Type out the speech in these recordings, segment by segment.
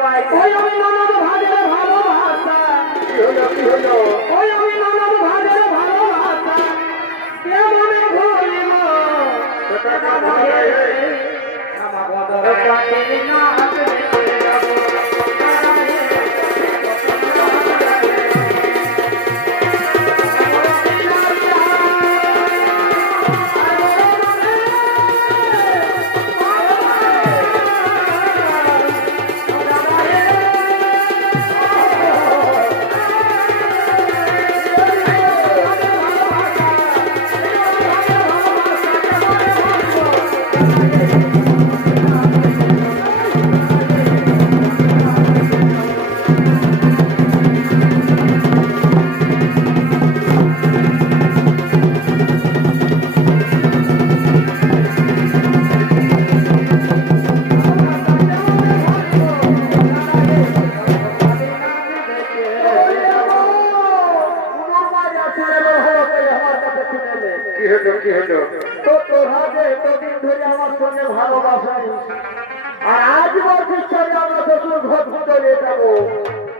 ওই আমি ননদ ভালোবাসা। ওই আমি কি হলো কি হলো? তো তোরা যে এতদিন ধরে সঙ্গে ভালোবাসা। আর আজ সঙ্গে আমরা শ্বশুর ঘর চলে যাব,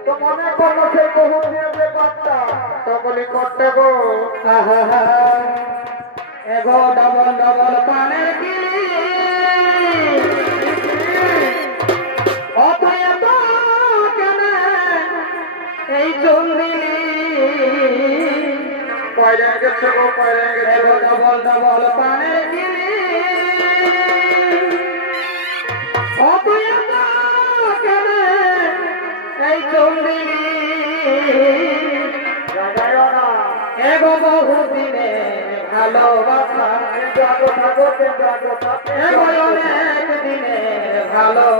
তো মনে করল সেই বহু দিনের ব্যাপারটা সকলে করতে গো। ডবল ডবল পানের অথয় তো কেন এই চন্দিলি পয়রা গেছে গো পয়রা গেছে ডবল ডবল পানের গিলি এগো বহুদিনে ভালোবাসা জাগো থাকো জাগো থাকো এগো অনেক দিনে ভালোবাসা